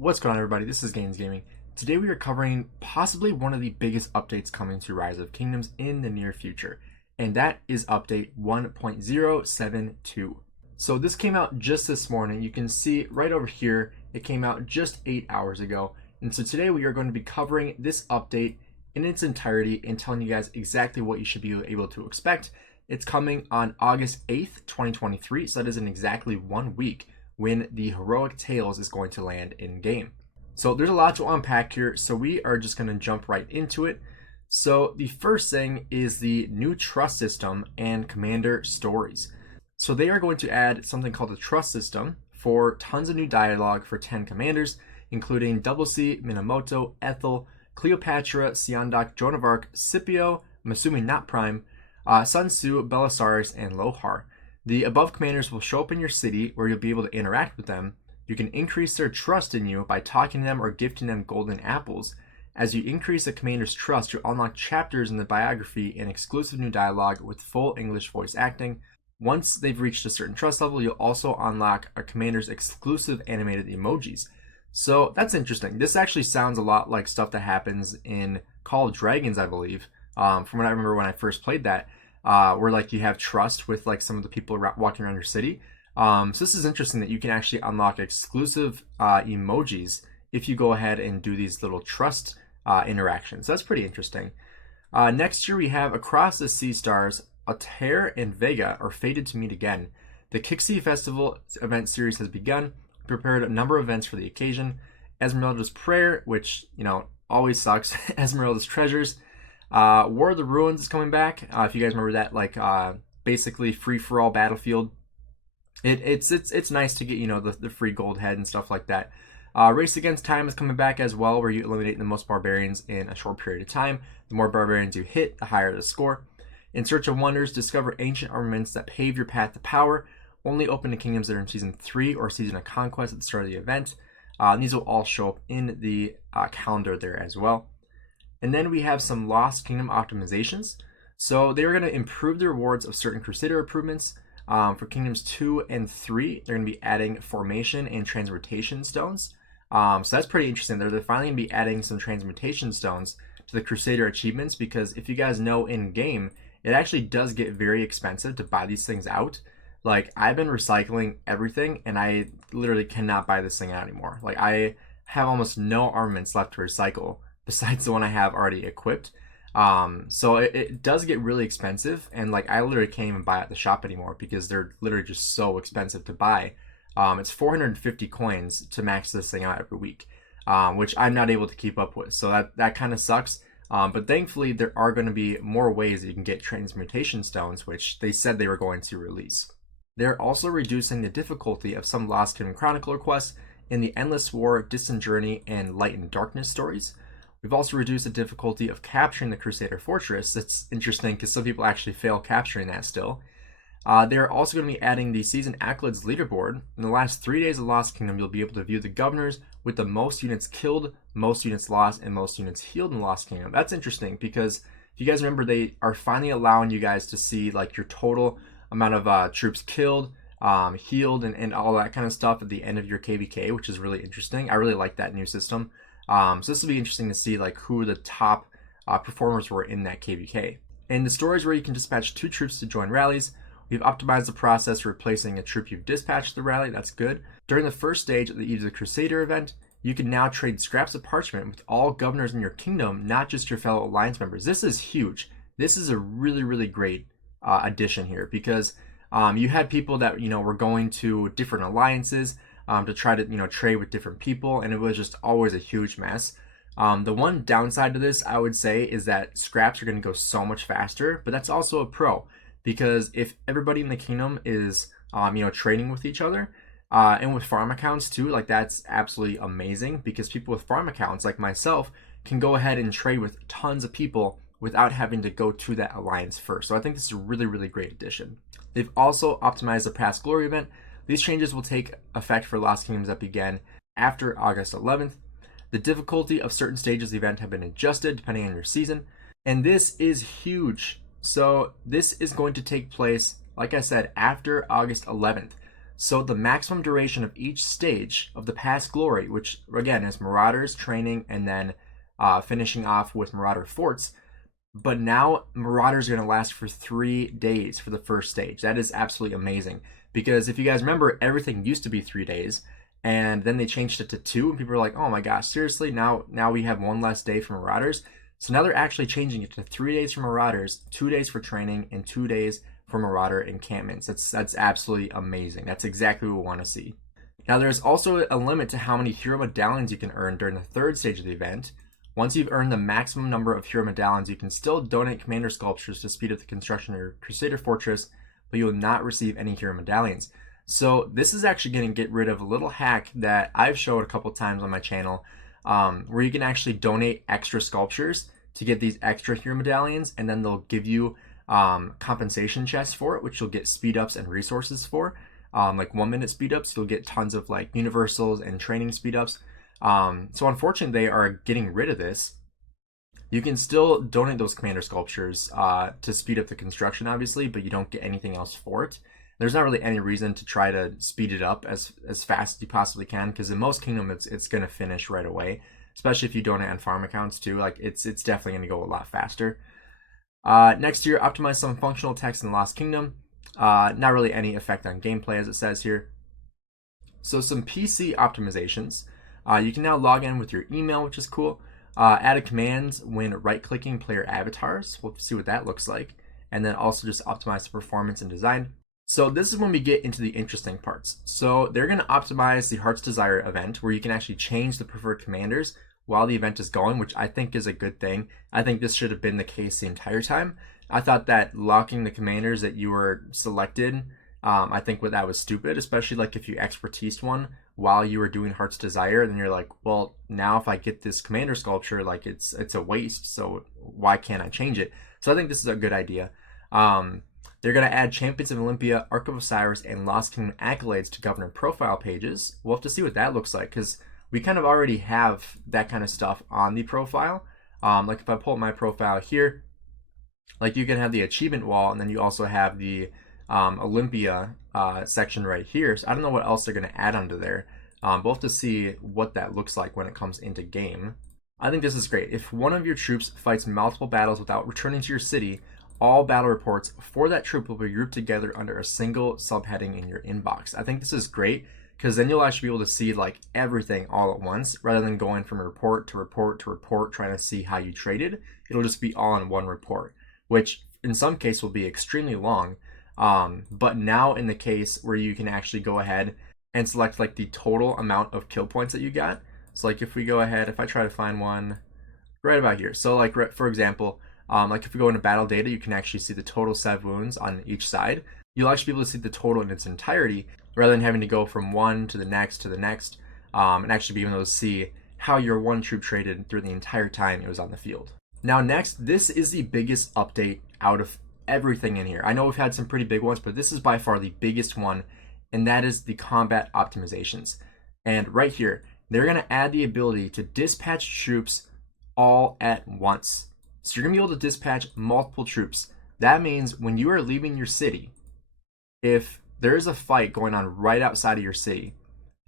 What's going on, everybody? This is Gainz Gaming. Today we are covering possibly one of the biggest updates coming to Rise of Kingdoms in the near future, and that is update 1.072. So this came out just this morning. You can see right over here, it came out just 8 hours ago. And so today we are going to be covering this update in its entirety and telling you guys exactly what you should be able to expect. It's coming on August 8th, 2023, so that is in exactly 1 week when the Heroic Tales is going to land in game. So there's a lot to unpack here, so we are just going to jump right into it. So the first thing is the new trust system and commander stories. So they are going to add something called the trust system for tons of new dialogue for 10 commanders, including Double C, Minamoto, Ethel, Cleopatra, Siandak, Joan of Arc, Scipio, I'm assuming not Prime, Sun Tzu, Belisarius, and Lohar. The above commanders will show up in your city where you'll be able to interact with them. You can increase their trust in you by talking to them or gifting them golden apples. As you increase a commander's trust, you'll unlock chapters in the biography and exclusive new dialogue with full English voice acting. Once they've reached a certain trust level, you'll also unlock a commander's exclusive animated emojis. So that's interesting. This actually sounds a lot like stuff that happens in Call of Dragons, I believe, from what I remember when I first played that. Where like you have trust with like some of the people walking around your city. So this is interesting that you can actually unlock exclusive emojis if you go ahead and do these little trust interactions. So that's pretty interesting. Next year we have Across the Sea Stars, Altair and Vega are fated to meet again. The Kixi Festival event series has begun. We prepared a number of events for the occasion. Esmeralda's Prayer, which, you know, always sucks. Esmeralda's Treasures. War of the Ruins is coming back. If you guys remember that, like basically free-for-all battlefield. It's nice to get, you know, the free gold head and stuff like that. Race Against Time is coming back as well, where you eliminate the most barbarians in a short period of time. The more barbarians you hit, the higher the score. In Search of Wonders, discover ancient armaments that pave your path to power. Only open to kingdoms that are in Season 3 or Season of Conquest at the start of the event. These will all show up in the calendar there as well. And then we have some Lost Kingdom optimizations. So they are going to improve the rewards of certain Crusader improvements. For Kingdoms 2 and 3, they're going to be adding Formation and Transmutation Stones. So that's pretty interesting. They're finally going to be adding some Transmutation Stones to the Crusader achievements, because if you guys know in-game, it actually does get very expensive to buy these things out. Like, I've been recycling everything, and I literally cannot buy this thing out anymore. Like, I have almost no armaments left to recycle besides the one I have already equipped. So it does get really expensive, and like I literally can't even buy at the shop anymore because they're literally just so expensive to buy. It's 450 coins to max this thing out every week, which I'm not able to keep up with. So that kind of sucks. But thankfully there are going to be more ways that you can get transmutation stones, which they said they were going to release. They're also reducing the difficulty of some Lost Kingdom Chronicle quests in the Endless War, Distant Journey, and Light and Darkness stories. We've also reduced the difficulty of capturing the Crusader Fortress. That's interesting because some people actually fail capturing that still. They're also going to be adding the Season Accolades leaderboard. In the last 3 days of Lost Kingdom, you'll be able to view the governors with the most units killed, most units lost, and most units healed in Lost Kingdom. That's interesting because if you guys remember, they are finally allowing you guys to see like your total amount of troops killed, healed, and all that kind of stuff at the end of your KVK, which is really interesting. I really like that new system. So this will be interesting to see like who the top performers were in that KVK. And the stories where you can dispatch 2 troops to join rallies. We've optimized the process for replacing a troop you've dispatched to the rally. That's good. During the first stage of the Eve of the Crusader event, you can now trade scraps of parchment with all governors in your kingdom, not just your fellow alliance members. This is huge. This is a really, really great addition here, because you had people that, you know, were going to different alliances to try to, you know, trade with different people, and it was just always a huge mess. The one downside to this, I would say, is that scraps are going to go so much faster, but that's also a pro, because if everybody in the kingdom is, you know, trading with each other, and with farm accounts too, like that's absolutely amazing, because people with farm accounts like myself can go ahead and trade with tons of people without having to go to that alliance first. So I think this is a really, really great addition. They've also optimized the Past Glory event. These changes will take effect for Lost Kingdoms that began after August 11th. The difficulty of certain stages of the event have been adjusted depending on your season, and this is huge. So this is going to take place, like I said, after August 11th. So the maximum duration of each stage of the Past Glory, which again is Marauders, training, and then finishing off with Marauder Forts. But now Marauders are going to last for 3 days for the first stage. That is absolutely amazing. Because if you guys remember, everything used to be 3 days. And then they changed it to 2. And people were like, oh my gosh, seriously? Now we have 1 less day for Marauders? So now they're actually changing it to 3 days for Marauders, 2 days for training, and 2 days for Marauder encampments. That's absolutely amazing. That's exactly what we want to see. Now there's also a limit to how many hero medallions you can earn during the 3rd stage of the event. Once you've earned the maximum number of hero medallions, you can still donate commander sculptures to speed up the construction of your Crusader Fortress, but you will not receive any hero medallions. So this is actually going to get rid of a little hack that I've showed a couple times on my channel, where you can actually donate extra sculptures to get these extra hero medallions, and then they'll give you compensation chests for it, which you'll get speed ups and resources for, like 1-minute speed ups. You'll get tons of like universals and training speed ups. So unfortunately, they are getting rid of this. You can still donate those commander sculptures to speed up the construction, obviously, but you don't get anything else for it. There's not really any reason to try to speed it up as fast as you possibly can, because in most kingdoms, it's going to finish right away, especially if you donate on farm accounts too. Like it's definitely going to go a lot faster. Next year, optimize some functional text in Lost Kingdom. Not really any effect on gameplay, as it says here. So some PC optimizations. You can now log in with your email, which is cool. Added commands when right-clicking player avatars. We'll see what that looks like. And then also just optimize the performance and design. So this is when we get into the interesting parts. So they're going to optimize the Heart's Desire event, where you can actually change the preferred commanders while the event is going, which I think is a good thing. I think this should have been the case the entire time. I thought that locking the commanders that you were selected, I think that was stupid, especially like if you expertised one while you were doing Heart's Desire, then you're like, well, now if I get this commander sculpture, like it's a waste, so why can't I change it? So I think this is a good idea. They're going to add Champions of Olympia, Ark of Osiris, and Lost Kingdom accolades to governor profile pages. We'll have to see what that looks like, because we kind of already have that kind of stuff on the profile. Like if I pull up my profile here, like you can have the achievement wall, and then you also have the Olympia section right here. So I don't know what else they're going to add onto there. We'll have to see what that looks like when it comes into game. I think this is great. If one of your troops fights multiple battles without returning to your city, all battle reports for that troop will be grouped together under a single subheading in your inbox. I think this is great, because then you'll actually be able to see like everything all at once, rather than going from report to report to report trying to see how you traded. It'll just be all in one report, which in some case will be extremely long. But now in the case where you can actually go ahead and select like the total amount of kill points that you got. So like if we go ahead, if I try to find one right about here. So like for example, like if we go into battle data, you can actually see the total sev wounds on each side. You'll actually be able to see the total in its entirety, rather than having to go from one to the next, and actually be able to see how your one troop traded through the entire time it was on the field. Now next, this is the biggest update out of everything in here. I know we've had some pretty big ones, but this is by far the biggest one, and that is the combat optimizations. And right here, they're going to add the ability to dispatch troops all at once. So you're going to be able to dispatch multiple troops. That means when you are leaving your city, if there's a fight going on right outside of your city,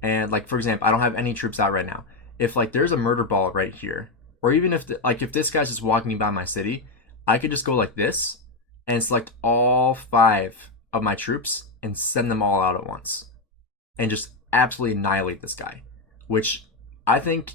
and like for example, I don't have any troops out right now. If like there's a murder ball right here, or even if if this guy's just walking by my city, I could just go like this and select all 5 of my troops and send them all out at once, and just absolutely annihilate this guy, which I think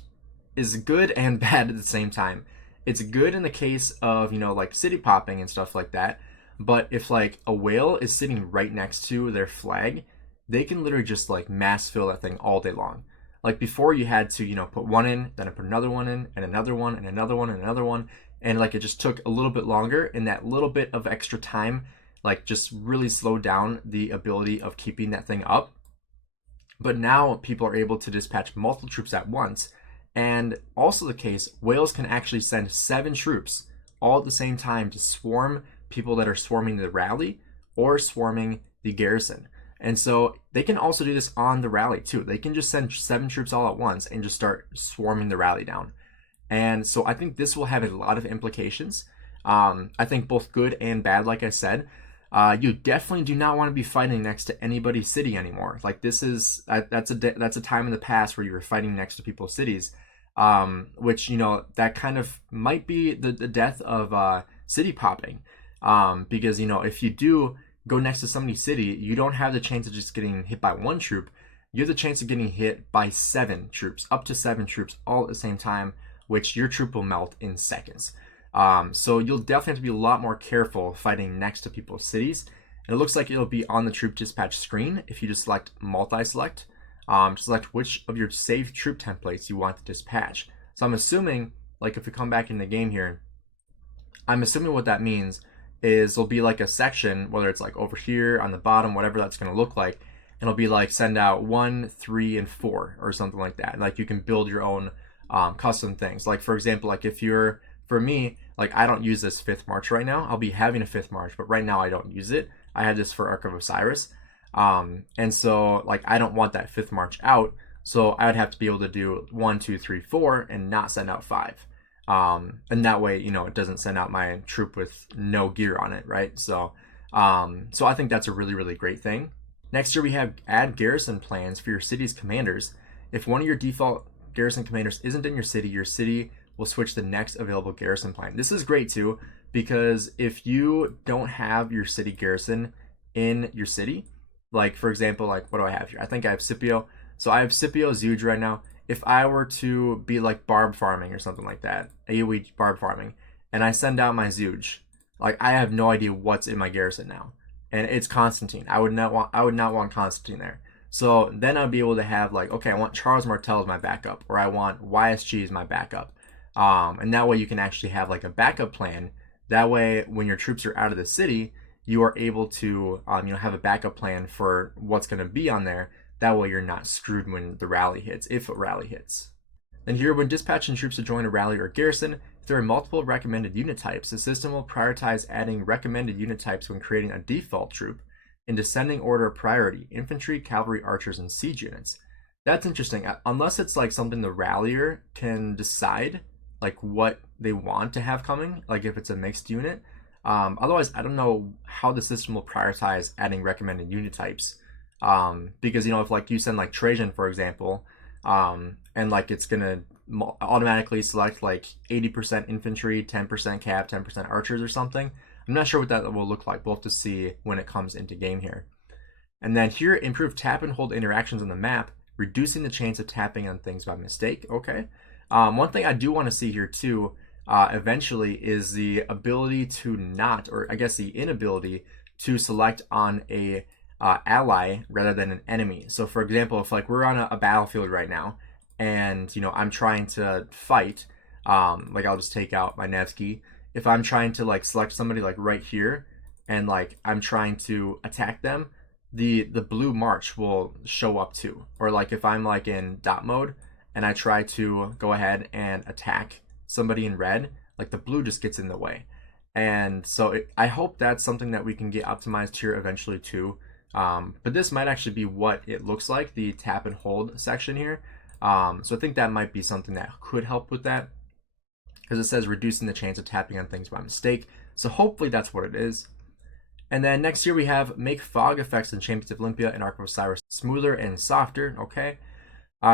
is good and bad at the same time. It's good in the case of, like city popping and stuff like that. But if like a whale is sitting right next to their flag, they can literally just like mass fill that thing all day long. Like before you had to, put one in, then put another one in, and another one, and another one, and another one. And like it just took a little bit longer, and that little bit of extra time, like just really slowed down the ability of keeping that thing up. But now people are able to dispatch multiple troops at once. And also the case, whales can actually send 7 troops all at the same time to swarm people that are swarming the rally or swarming the garrison. And so they can also do this on the rally too. They can just send 7 troops all at once and just start swarming the rally down. And so I think this will have a lot of implications. I think both good and bad, like I said. you definitely do not want to be fighting next to anybody's city anymore. Like that's a time in the past where you were fighting next to people's cities, which that kind of might be the death of city popping, because if you do go next to somebody's city, you don't have the chance of just getting hit by one troop. You have the chance of getting hit by 7 troops, up to 7 troops, all at the same time, which your troop will melt in seconds. So you'll definitely have to be a lot more careful fighting next to people's cities. And it looks like it'll be on the troop dispatch screen if you just select multi-select, to select which of your saved troop templates you want to dispatch. So I'm assuming, like if we come back in the game here, I'm assuming what that means is there'll be like a section, whether it's like over here on the bottom, whatever that's going to look like, and it'll be like send out 1, 3, and 4 or something like that. Like you can build your own custom things. Like for example, like if you're, for me, like I don't use this 5th March right now. I'll be having a 5th March, but right now I don't use it. I have this for Ark of Osiris. And so like I don't want that 5th March out. So I would have to be able to do 1, 2, 3, 4 and not send out 5. And that way, it doesn't send out my troop with no gear on it, right? So I think that's a really, really great thing. Next year we have add garrison plans for your city's commanders. If one of your default garrison commanders isn't in your city will switch the next available garrison plan. This is great too, because if you don't have your city garrison in your city, like for example, like what do I have here? I think I have Scipio. So I have Scipio Zuge right now. If I were to be like barb farming or something like that, AoE barb farming, and I send out my Zuge, like I have no idea what's in my garrison now. And it's Constantine. I would not want Constantine there. So then I'd be able to have like, okay, I want Charles Martel as my backup, or I want YSG as my backup. And that way you can actually have like a backup plan. That way, when your troops are out of the city, you are able to have a backup plan for what's going to be on there. That way you're not screwed when the rally hits, if a rally hits. And here, when dispatching troops to join a rally or garrison, if there are multiple recommended unit types, the system will prioritize adding recommended unit types when creating a default troop in descending order of priority: infantry, cavalry, archers, and siege units. That's interesting. Unless it's like something the rallier can decide, like what they want to have coming, like if it's a mixed unit. Otherwise, I don't know how the system will prioritize adding recommended unit types. Because if like you send like Trajan, for example, and like it's gonna automatically select like 80% infantry, 10% cav, 10% archers or something. I'm not sure what that will look like. We'll have to see when it comes into game here. And then here, improve tap and hold interactions on the map, reducing the chance of tapping on things by mistake. Okay. One thing I do want to see here too, eventually, is the ability to not, or I guess the inability to select on a ally rather than an enemy. So for example, if like we're on a battlefield right now, and I'm trying to fight, like I'll just take out my Nevsky. If I'm trying to like select somebody like right here, and like I'm trying to attack them, the blue march will show up too. Or like if I'm like in dot mode and I try to go ahead and attack somebody in red, like the blue just gets in the way. And so I hope that's something that we can get optimized here eventually too. But this might actually be what it looks like, the tap and hold section here. So I think that might be something that could help with that, because it says reducing the chance of tapping on things by mistake. So hopefully that's what it is. And then next year we have make fog effects in Champions of Olympia and Ark of Osiris smoother and softer. Okay.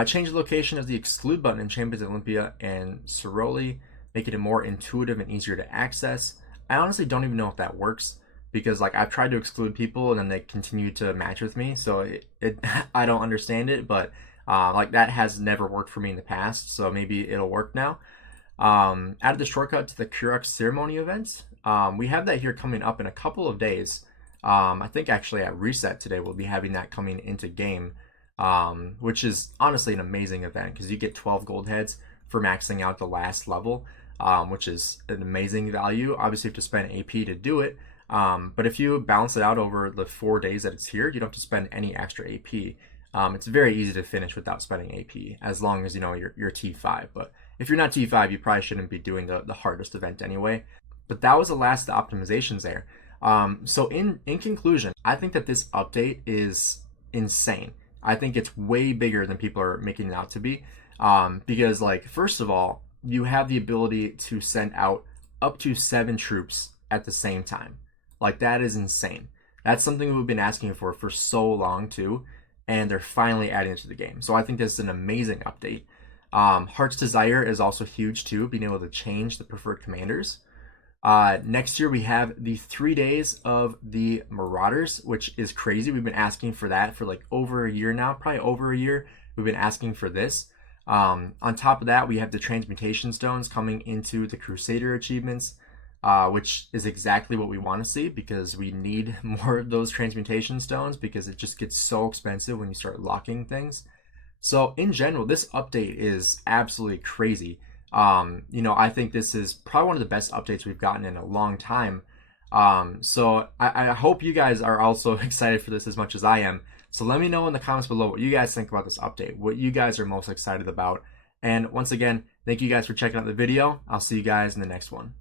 Change the location of the exclude button in Champions of Olympia and Soroli, make it more intuitive and easier to access. I honestly don't even know if that works, because like I've tried to exclude people and then they continue to match with me. So I don't understand it, but like that has never worked for me in the past. So maybe it'll work now. Added the shortcut to the Kurok ceremony event. We have that here coming up in a couple of days. I think actually at reset today we'll be having that coming into game, which is honestly an amazing event because you get 12 gold heads for maxing out the last level, which is an amazing value. Obviously you have to spend AP to do it, but if you balance it out over the 4 days that it's here, you don't have to spend any extra AP. It's very easy to finish without spending AP, as long as you're T5. But if you're not T5, you probably shouldn't be doing the hardest event anyway. But that was the last of the optimizations there. So in conclusion, I think that this update is insane. I think it's way bigger than people are making it out to be. Because like, first of all, you have the ability to send out up to 7 troops at the same time. Like, that is insane. That's something we've been asking for so long too, and they're finally adding it to the game. So I think this is an amazing update. Heart's Desire is also huge too, being able to change the preferred commanders. Next year we have the 3 days of the Marauders, which is crazy. We've been asking for that for like over a year now, probably over a year. We've been asking for this. On top of that, we have the transmutation stones coming into the Crusader achievements, which is exactly what we want to see, because we need more of those transmutation stones, because it just gets so expensive when you start locking things. So in general, this update is absolutely crazy. I think this is probably one of the best updates we've gotten in a long time. So I hope you guys are also excited for this as much as I am. So let me know in the comments below what you guys think about this update, what you guys are most excited about. And once again, thank you guys for checking out the video. I'll see you guys in the next one.